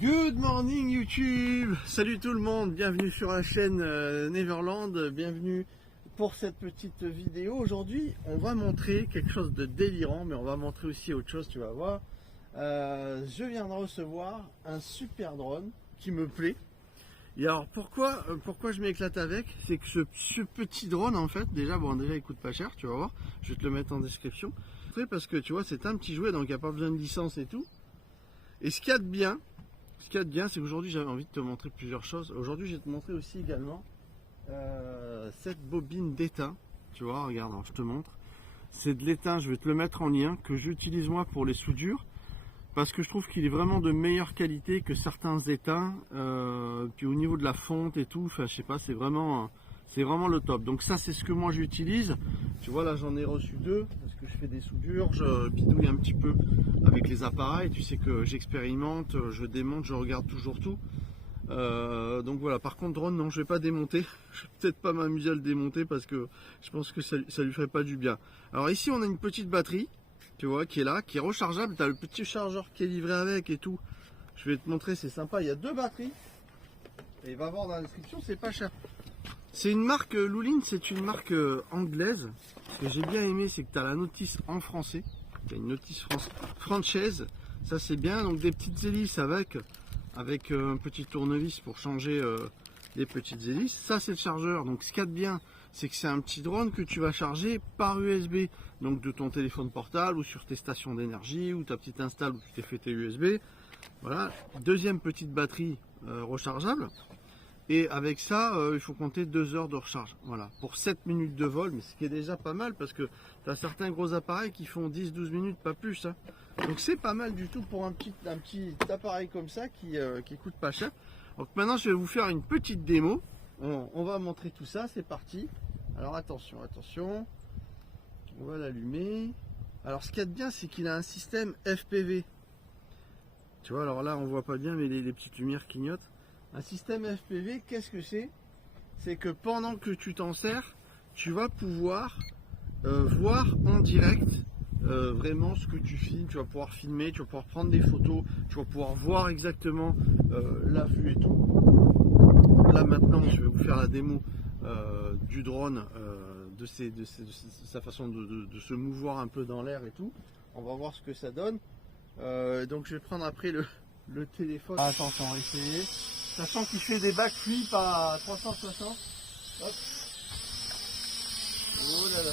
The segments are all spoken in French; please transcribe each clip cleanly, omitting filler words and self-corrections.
Good morning YouTube. Salut tout le monde, bienvenue sur la chaîne Neverland, bienvenue pour cette petite vidéo. Aujourd'hui on va montrer quelque chose de délirant, mais on va montrer aussi autre chose, tu vas voir. Je viens de recevoir un super drone qui me plaît. Et alors pourquoi je m'éclate avec, c'est que ce petit drone en fait, déjà il coûte pas cher, tu vas voir, je vais te le mettre en description. Parce que tu vois c'est un petit jouet, donc il n'y a pas besoin de licence et tout. Et ce qu'il y a de bien, c'est qu'aujourd'hui j'avais envie de te montrer plusieurs choses. Aujourd'hui je vais te montrer aussi également cette bobine d'étain. Tu vois, regarde, alors, je te montre. C'est de l'étain, je vais te le mettre en lien, que j'utilise moi pour les soudures. Parce que je trouve qu'il est vraiment de meilleure qualité que certains étains. Puis au niveau de la fonte et tout, enfin je sais pas, c'est vraiment le top. Donc ça c'est ce que moi j'utilise. Tu vois là j'en ai reçu deux parce que je fais des soudures, je bidouille un petit peu avec les appareils. Tu sais que j'expérimente, je démonte, je regarde toujours tout. Donc voilà, par contre drone non, je vais pas démonter. Je vais peut-être pas m'amuser à le démonter parce que je pense que ça lui ferait pas du bien. Alors ici on a une petite batterie, tu vois, qui est là, qui est rechargeable. Tu as le petit chargeur qui est livré avec et tout. Je vais te montrer, c'est sympa. Il y a deux batteries. Et va voir dans la description, c'est pas cher. C'est une marque Lulin, c'est une marque anglaise. Ce que j'ai bien aimé, c'est que tu as la notice en français. Tu as une notice française. Ça c'est bien. Donc des petites hélices avec un petit tournevis pour changer les petites hélices. Ça c'est le chargeur. Donc ce qu'il y a de bien, c'est que c'est un petit drone que tu vas charger par USB. Donc de ton téléphone portable ou sur tes stations d'énergie ou ta petite install où tu t'es fait tes USB. Voilà. Deuxième petite batterie rechargeable. Et avec ça, il faut compter 2 heures de recharge. Voilà, pour 7 minutes de vol, mais ce qui est déjà pas mal parce que tu as certains gros appareils qui font 10-12 minutes, pas plus. Hein. Donc c'est pas mal du tout pour un petit appareil comme ça qui coûte pas cher. Donc maintenant, je vais vous faire une petite démo. On va montrer tout ça, c'est parti. Alors attention, on va l'allumer. Alors ce qu'il y a de bien, c'est qu'il a un système FPV. Tu vois, alors là, on voit pas bien, mais les petites lumières clignotent. Un système FPV, qu'est-ce que c'est? C'est que pendant que tu t'en sers, tu vas pouvoir voir en direct vraiment ce que tu filmes. Tu vas pouvoir filmer, tu vas pouvoir prendre des photos, tu vas pouvoir voir exactement la vue et tout. Donc là maintenant, je vais vous faire la démo du drone, de sa façon de se mouvoir un peu dans l'air et tout. On va voir ce que ça donne. Donc je vais prendre après le téléphone. Attends, on va essayer. Sachant qu'il fait des backflips à 360. Hop. Oh là là.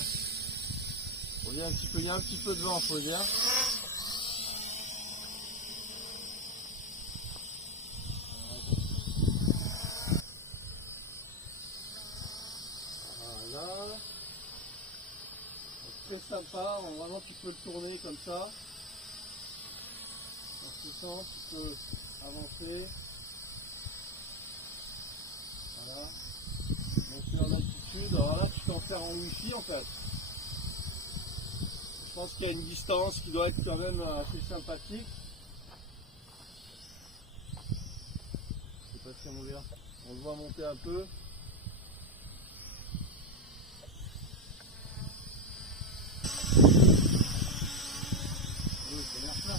Il y a un petit peu de vent, faut dire. Voilà. Très sympa, vraiment tu peux le tourner comme ça. En ce sens, tu peux avancer. Voilà. Donc en altitude, alors là tu t'en sers en wifi en fait. Je pense qu'il y a une distance qui doit être quand même assez sympathique. Je sais pas si on le voit monter un peu. Oui, c'est bien ça.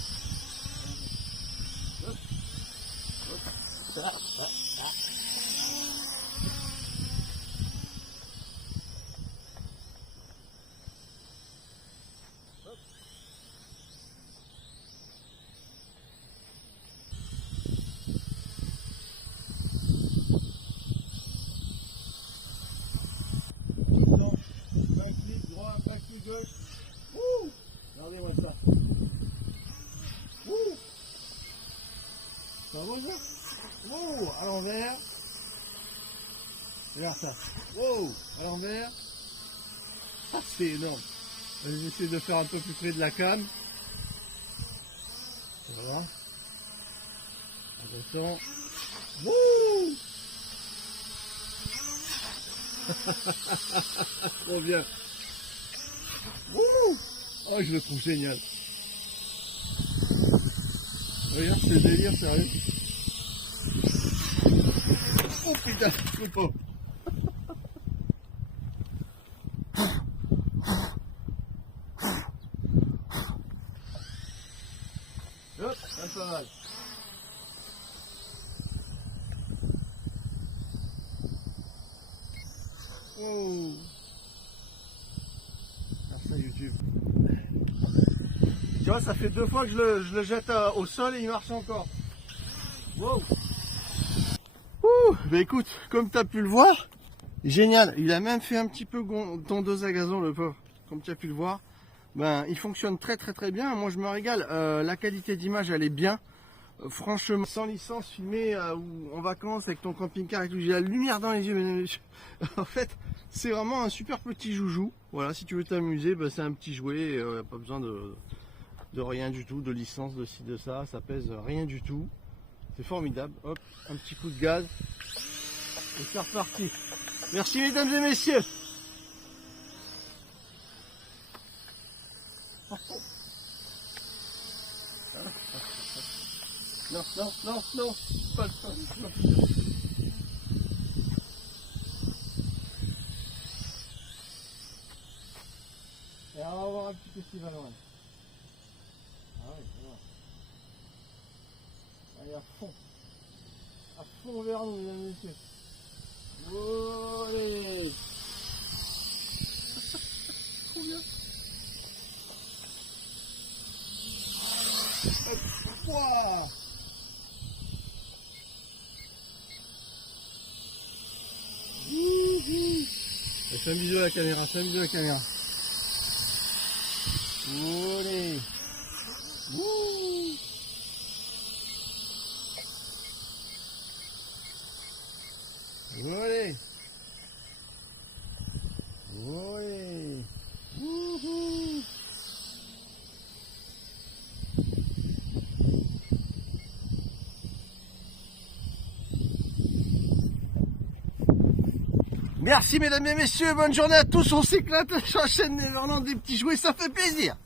Hop. Hop. Ouh, regardez-moi ça. Ouh, ça va ça? Wow, à l'envers. Regarde ça. Wow, à l'envers. Ah, c'est énorme. J'essaie de faire un peu plus près de la cam. Voilà. Attention. Wouh. Trop bien. Wouh. Oh, je le trouve génial. Regarde ce délire, sérieux. Oh putain, je peux pas. Hop, pas mal. Oh. Merci à YouTube. Tu vois, ça fait 2 fois que je le jette au sol et il marche encore. Wow. Ouh, bah écoute, comme tu as pu le voir, génial. Il a même fait un petit peu tondeuse à gazon, le pauvre. Comme tu as pu le voir, ben, il fonctionne très bien. Moi, je me régale. La qualité d'image, elle est bien. Franchement, sans licence, filmé ou en vacances avec ton camping-car et tout, j'ai la lumière dans les yeux, mesdames et messieurs. En fait, c'est vraiment un super petit joujou. Voilà, si tu veux t'amuser, ben, c'est un petit jouet. Pas besoin de rien du tout, de licence, de ci, de ça. Ça pèse rien du tout. C'est formidable. Hop, un petit coup de gaz. Et c'est reparti. Merci, mesdames et messieurs. Non, non, non, non, pas le temps, non. Et on va voir un petit peu ce qui va loin. Ah oui, c'est vrai. Allez, à fond vers nous, mesdames et messieurs. Allez. Trop bien. Wow. Fais un bisou à la caméra, fais un bisou à la caméra. Allez. Wouh. Allez. Allez. Wouhou. Merci mesdames et messieurs, bonne journée à tous, on s'éclate sur la chaîne Neverland, des petits jouets, ça fait plaisir.